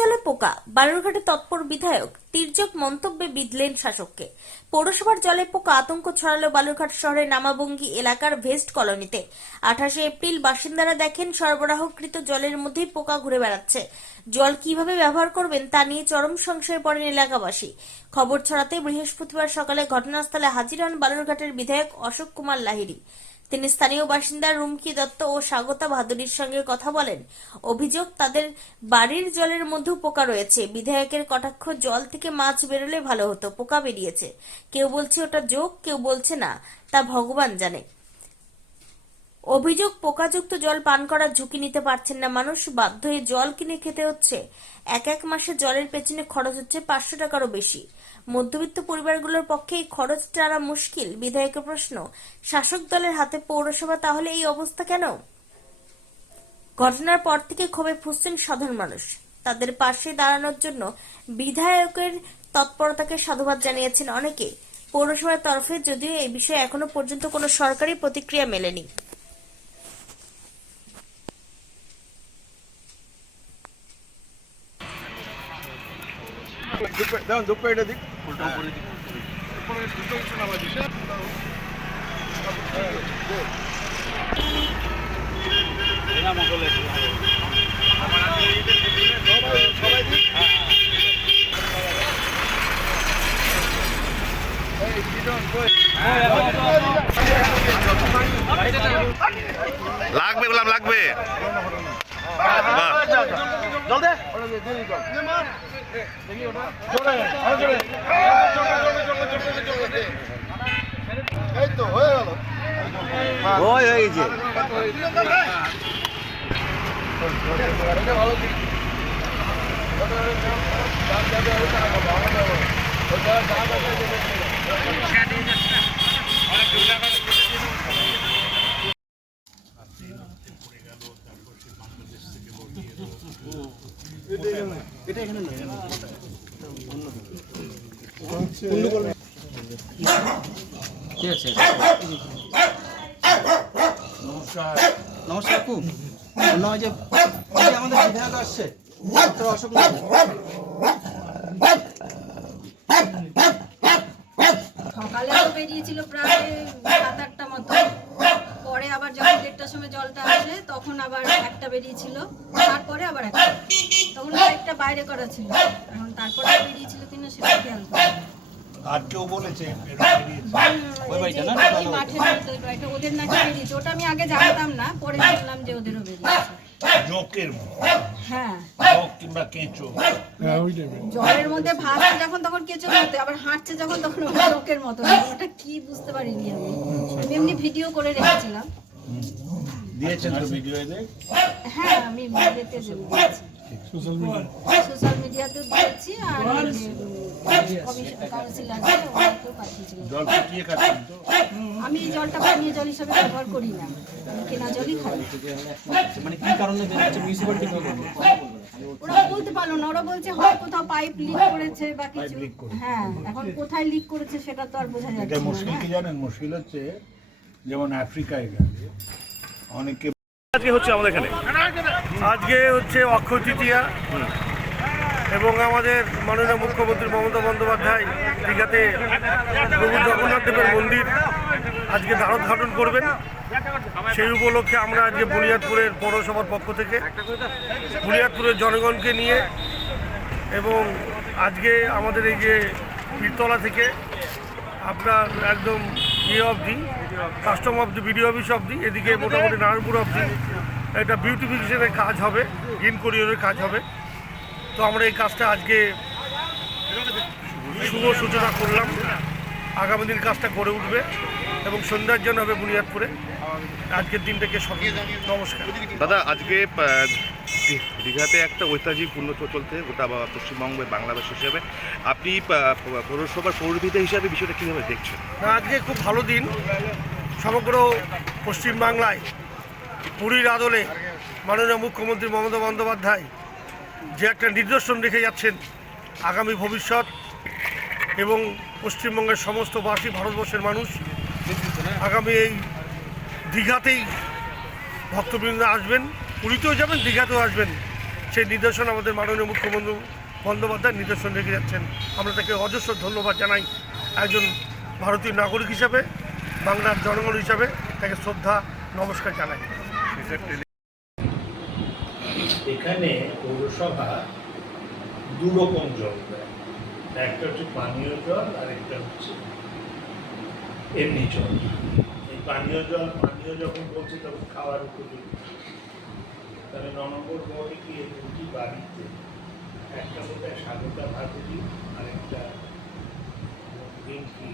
জলে পোকা বালুরঘাটে তৎপর বিধায়ক তির্যক মন্তব্যে বিধলেন শাসককে। পৌরসভার জলে পোকা আতঙ্ক ছড়ালো বালুরঘাট শহরের নামাবঙ্গী এলাকার ভেস্ট কলোনিতে। আঠাশে এপ্রিল বাসিন্দারা দেখেন, সরবরাহকৃত জলের মধ্যেই পোকা ঘুরে বেড়াচ্ছে। জল কীভাবে ব্যবহার করবেন তা নিয়ে চরম সংশয়ে পড়েন এলাকাবাসী। খবর ছড়াতে বৃহস্পতিবার সকালে ঘটনাস্থলে হাজির হন বালুরঘাটের বিধায়ক অশোক কুমার লাহিড়ী। তিনি স্থানীয় বাসিন্দা রুমকি দত্ত ও স্বাগতা ভাদুরীর সঙ্গে কথা বলেন। অভিযোগ, তাদের বাড়ির জলের মধ্যেও পোকা রয়েছে। বিধায়কের কটাক্ষ, জল থেকে মাছ বেরোলে ভালো হতো, পোকা বেরিয়েছে। কেউ বলছে ওটা যোগ, কেউ বলছে না, তা ভগবান জানে। অভিযোগ, পোকাযুক্ত জল পান করার ঝুঁকি নিতে পারছেন না মানুষ, বাধ্য হয়ে জল কিনে খেতে হচ্ছে। এক এক মাসে জলের পেছনে খরচ হচ্ছে পাঁচশো টাকারও বেশি। মধ্যবিত্ত পরিবারগুলোর পক্ষে এই খরচ টানা মুশকিল, বিধায়কের প্রশ্ন। শাসক দলের হাতে পৌরসভা, তাহলে এই অবস্থা কেন? ঘটনার পর থেকে ক্ষোভে ফুসছেন সাধারণ মানুষ। তাদের পাশে দাঁড়ানোর জন্য বিধায়কের তৎপরতাকে সাধুবাদ জানিয়েছেন অনেকে। পৌরসভার তরফে যদিও এই বিষয়ে এখনও পর্যন্ত কোনো সরকারি প্রতিক্রিয়া মেলেনি। দেখুন দুঃখ এটা দিক। উল্টো উপরে দিক লাগবে বললাম লাগবে। বাহ জল দে এই তো হয়ে গেল ওই হয়ে গেছে ঠিক আছে? নমস্কার। নমস্কার আপু। বললাম ওই যে আমাদের বিধায়ক আসছে। সকালেও বেরিয়েছিল প্রায় সাত আটটা মতো। পরে আবার যখন দেড়টার সময় জলটা আসে তখন আবার একটা বেরিয়েছিল। তারপরে আবার একটা। তখন একটা বাইরে করা ছিল। এখন তারপরে বেরিয়েছিল কিনা সেটা খেয়াল করি আজকেও বলেছে ওই বাড়িটা না? এই মাঠের ওই বাড়িটা, ওদের নাকি বেরিয়েছে ওটা আমি আগে জানতাম না পরে শুনলাম যে ওদেরও বেরিয়েছে জোকের হ্যাঁ জোক কিংবা কেঁচো। জলের মধ্যে ভাসছে যখন তখন কেঁচো মতো আবার হাঁটছে যখন তখন ওটা লোকের মতো ওটা কি বুঝতে পারিনি আমি। আমি এমনি ভিডিও করে রেখেছিলাম। দিয়েছেন তো ভিডিও এদের হ্যাঁ আমি দিয়েছি। সোশ্যাল মিডিয়াতে দিয়েছি আর আমি এই জলটা পানীয় জল হিসাবে ব্যবহার করি না। কেনা জলই খাই মানে কি কারণে ওরা বলতে পারল না। ওরা বলছে হয় কোথাও পাইপ লিক করেছে বা কিছু। হ্যাঁ এখন কোথায় লিক করেছে সেটা তো আর বোঝা এটা যাচ্ছে না। মুশকিল কি জানেন? মুশকিল হচ্ছে যেমন আফ্রিকায় গেলে অনেকে আজকে হচ্ছে আমাদের এখানে। আজকে হচ্ছে অক্ষয় তৃতীয়া। এবং আমাদের মাননীয় মুখ্যমন্ত্রী মমতা বন্দ্যোপাধ্যায় দীঘাতে প্রভু জগন্নাথ দেবের মন্দির আজকে দ্বারোদ্ঘাটন করবেন। সেই উপলক্ষে আমরা আজকে বুনিয়াদপুরের পৌরসভার পক্ষ থেকে বুনিয়াদপুরের জনগণকে নিয়ে এবং আজকে আমাদের এই যে পীরতলা থেকে আপনার একদম ইয়ে অবধি, কাস্টম অবধি, বিডিও অফিস অবধি, এদিকে মোটামুটি নারায়ণপুর অবধি একটা বিউটিফিকেশনের কাজ হবে, গ্রিন কোরিয়রের কাজ হবে। তো আমরা এই কাজটা আজকে শুভ সূচনা করলাম। আগামী দিন কাজটা গড়ে উঠবে এবং সন্ধ্যার জন্য হবে বুনিয়াদপুরে। আজকের দিনটাকে সঙ্গে নমস্কার। দাদা আজকে দীঘাতে একটা ঐতিহাসিক পূর্ণ চলতে গোটা পশ্চিমবঙ্গের বাংলাদেশ হিসেবে। আপনি পৌরসভার পৌরবিধা হিসাবে বিষয়টা কীভাবে দেখছেন? না, আজকে খুব ভালো দিন। সমগ্র পশ্চিমবাংলায় পুরীর আদলে মাননীয় মুখ্যমন্ত্রী মমতা বন্দ্যোপাধ্যায় যে একটা নিদর্শন রেখে যাচ্ছেন আগামী ভবিষ্যৎ এবং পশ্চিমবঙ্গের সমস্ত বাসী ভারতবর্ষের মানুষ, আগামী এই দীঘাতেই ভক্তবৃন্দ আসবেন, পুরীতেও যাবেন, দীঘাতেও আসবেন। সেই নিদর্শন আমাদের মাননীয় মুখ্যমন্ত্রী বন্দ্যোপাধ্যায় নিদর্শন রেখে যাচ্ছেন। আমরা তাকে অজস্র ধন্যবাদ জানাই একজন ভারতীয় নাগরিক হিসাবে, বাংলার জনগণ হিসাবে তাকে শ্রদ্ধা, নমস্কার জানাই। এখানে পৌরসভা দু রকম জল দেয়। একটা হচ্ছে পানীয় জল আর একটা হচ্ছে এমনি জল। এই পানীয় জল, পানীয় যখন বলছে তখন খাওয়ার উপযোগী। তাহলে ন নম্বর ওয়ার্ডে কি এই দুটি বাড়িতে একটা বোধহয় স্বাগতা ভাদুরি আর একটা কিছু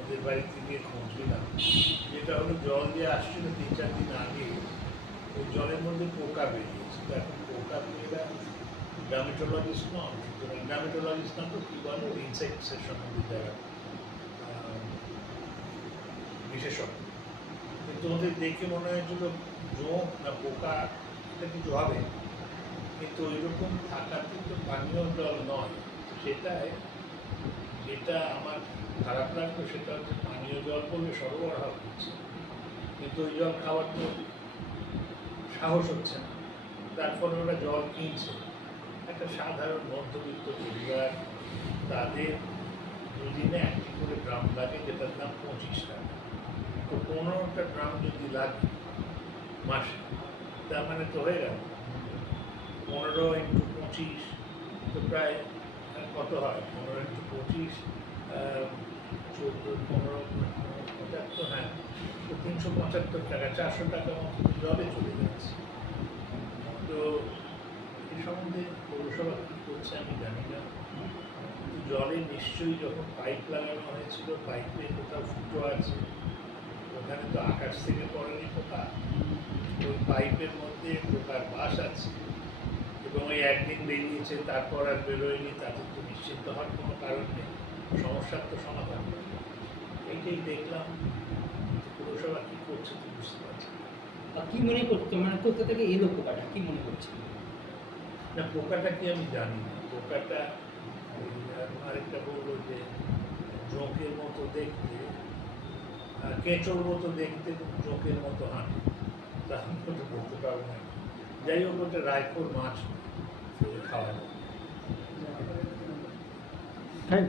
ওদের বাড়িতে গিয়ে খুঁজছিলাম যেটা হলো জল দিয়ে আসছিল তিন চার দিন আগে জলের মধ্যে পোকা বেরিয়েছে। তো এখন পোকা মেয়েরা ডামেটোলজিস্ট নন, সুতরাং ডামেটোলজিস্ট না তো কী বলে, ইনসেক্টসের সম্বন্ধে যারা বিশেষজ্ঞ। কিন্তু ওদের দেখে মনে হয়েছিল জোঁক না পোকা, এটা কিছু হবে। কিন্তু ওইরকম থাকার কিন্তু পানীয় জল নয়। সেটাই, যেটা আমার খারাপ লাগল, সেটা হচ্ছে পানীয় জল বলে সরবরাহ করছে কিন্তু ওই জল খাওয়ার তো সাহস হচ্ছে না। তারপরে ওরা জল কিনছে। একটা সাধারণ মধ্যবিত্ত পরিবার, তাদের দুদিনে একটি করে ড্রাম লাগে, যেটার দাম পঁচিশ টাকা। তো পনেরোটা ড্রাম যদি লাগে মাসে, তার মানে তো হয়ে গেল। পনেরো ইন্টু পঁচিশ, তো প্রায়, কত হয়? পনেরো ইন্টু পঁচিশ চোদ্দ, পনেরো তিনশো পঁচাত্তর টাকা, চারশো টাকা মতো জলে চলে যাচ্ছে? তো এ সম্বন্ধে পৌরসভা কী করছে আমি জানি না। জলে নিশ্চয়ই যখন পাইপ লাগানো হয়েছিল পাইপে কোথাও ফুটো আছে, ওখানে তো আকাশ থেকে পড়েনি পোকা। ওই পাইপের মধ্যে পোকার বাস আছে এবং ওই একদিন বেরিয়েছে, তারপর আর বেরোয়নি, তাতে তো নিশ্চিন্ত হওয়ার কোনো কারণ নেই। সমস্যার তো সমাধান। এইটাই দেখলাম। পৌরসভা কী করছে তো বুঝতে পারছি? আর কি মনে করছ? মানে কোথা থেকে এলো পোকাটা? কি মনে করছে? না পোকাটা কি আমি জানি না। পোকাটা আরেকটা বলল যে জোঁকের মতো দেখতে আর কেঁচোর মতো দেখতে জোঁকের মতো হাঁটে। তা আমি তো বলতে পারব না। যাই হোক ওটা রায়পুর মাছ খাওয়া যায়। থ্যাংক